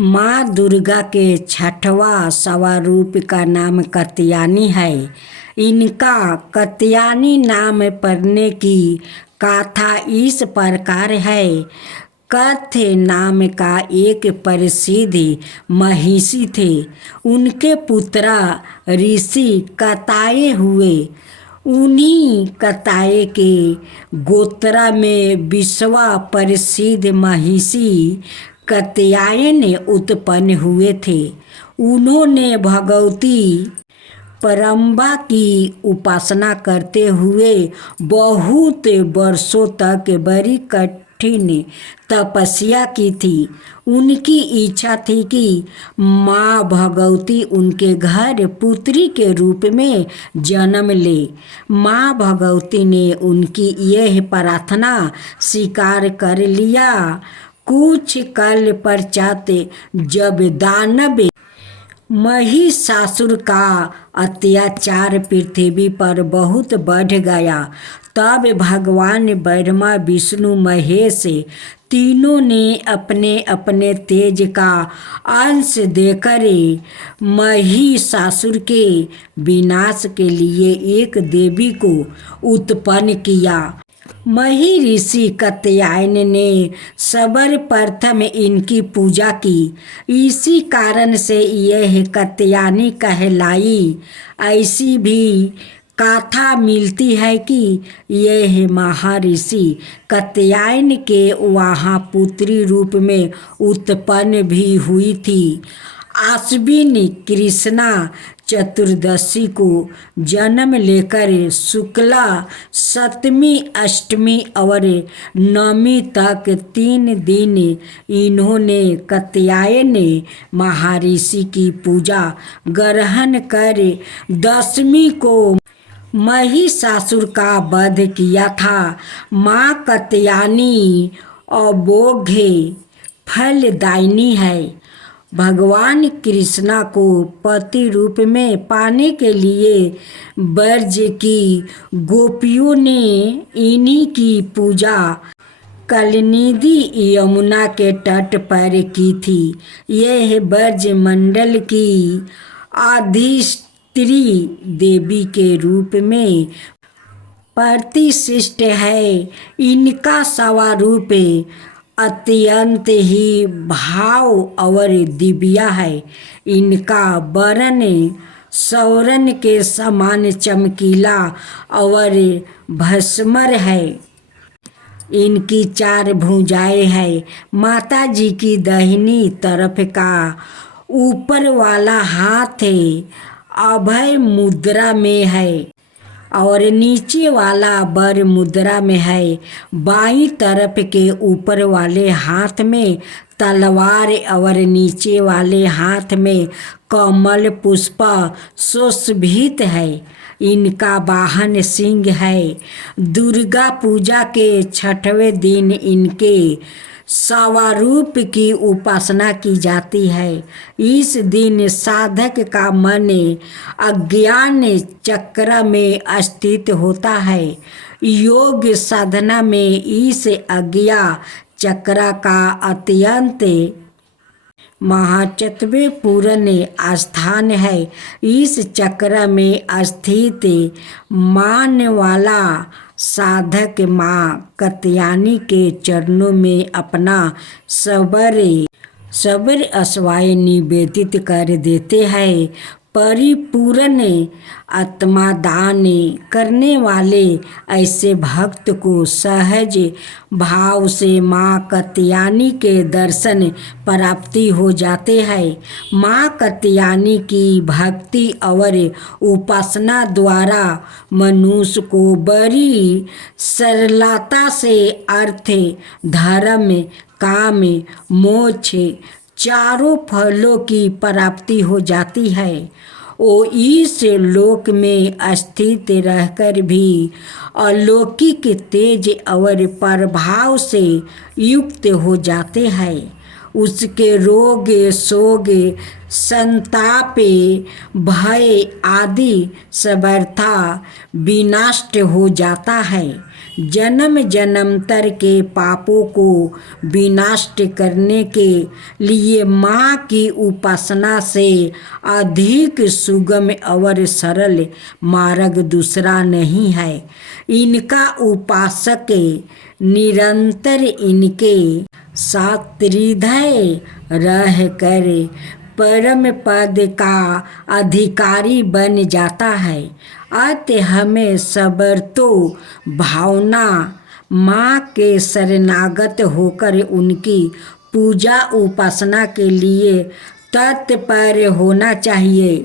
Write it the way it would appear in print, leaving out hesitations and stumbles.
माँ दुर्गा के छठवां स्वरूप का नाम कात्यायनी है। इनका कात्यायनी नाम पड़ने की गाथा इस प्रकार है। कथ्य नाम का एक प्रसिद्ध महिषी थे। उनके पुत्र ऋषि कताये हुए। उन्हीं कताये के गोत्र में विश्व प्रसिद्ध महिषी कात्यायन उत्पन्न हुए थे। उन्होंने भगवती परम्बा की उपासना करते हुए बहुत वर्षों तक बड़ी कठिन तपस्या की थी। उनकी इच्छा थी कि माँ भगवती उनके घर पुत्री के रूप में जन्म ले। माँ भगवती ने उनकी यह प्रार्थना स्वीकार कर लिया। कुछ काल पश्चात जब दानव महिषासुर का अत्याचार पृथ्वी पर बहुत बढ़ गया, तब भगवान ब्रह्मा विष्णु महेश तीनों ने अपने अपने तेज का अंश देकर महिषासुर के विनाश के लिए एक देवी को उत्पन्न किया। महिषी कात्यायन ने सर्वप्रथम इनकी पूजा की। इसी कारण से यह कात्यायनी कहलाई। ऐसी भी गाथा मिलती है कि यह महर्षि कात्यायन के वहाँ पुत्री रूप में उत्पन्न भी हुई थी। आश्विन कृष्णा चतुर्दशी को जन्म लेकर शुक्ला सप्तमी अष्टमी और नवमी तक 3 दिन इन्होंने कात्यायन महर्षि की पूजा ग्रहण कर दशमी को महिषासुर का वध किया था। माँ कात्यायनी अमोघ फलदायिनी है। भगवान कृष्णा को पति रूप में पाने के लिए ब्रज की गोपियों ने इन्हीं की पूजा कलनिधि यमुना के तट पर की थी। यह ब्रज मंडल की अधिष्ठात्री देवी के रूप में प्रतिष्ठित है। इनका स्वरूप अत्यंत ही भाव और दिव्य है। इनका वर्ण स्वर्ण के समान चमकीला और भस्मर है। इनकी 4 भुजाएं हैं। माता जी की दाहिनी तरफ का ऊपर वाला हाथ अभय मुद्रा में है और नीचे वाला वर मुद्रा में है। बाईं तरफ के ऊपर वाले हाथ में तलवार और नीचे वाले हाथ में कमल पुष्प सुशोभित है। इनका वाहन सिंह है। दुर्गा पूजा के 6वें दिन इनके स्वरूप की उपासना की जाती है। इस दिन साधक का मन अज्ञान चक्र में स्थित होता है। योग साधना में इस अज्ञान चक्र का अत्यंत महत्वपूर्ण स्थान है। इस चक्र में स्थित मान वाला साधक माँ कात्यायनी के चरणों में अपना सबर अस्वाय निवेदित कर देते हैं। परिपूर्ण आत्मादान करने वाले ऐसे भक्त को सहज भाव से माँ कात्यायनी के दर्शन प्राप्ति हो जाते हैं। माँ कात्यायनी की भक्ति और उपासना द्वारा मनुष्य को बड़ी सरलता से अर्थ धर्म काम मोक्ष चारों फलों की प्राप्ति हो जाती है। वो इस लोक में स्थित रहकर भी अलौकिक तेज और प्रभाव से युक्त हो जाते हैं। उसके रोगे सोगे संतापे भय आदि सबर्था विनष्ट हो जाता है। जन्म जन्मांतर के पापों को विनष्ट करने के लिए माँ की उपासना से अधिक सुगम और सरल मार्ग दूसरा नहीं है। इनका उपासक निरंतर इनके साथ हृदय रह कर परम पद का अधिकारी बन जाता है। अतः हमें सबरतो भावना माँ के शरणागत होकर उनकी पूजा उपासना के लिए तत्पर होना चाहिए।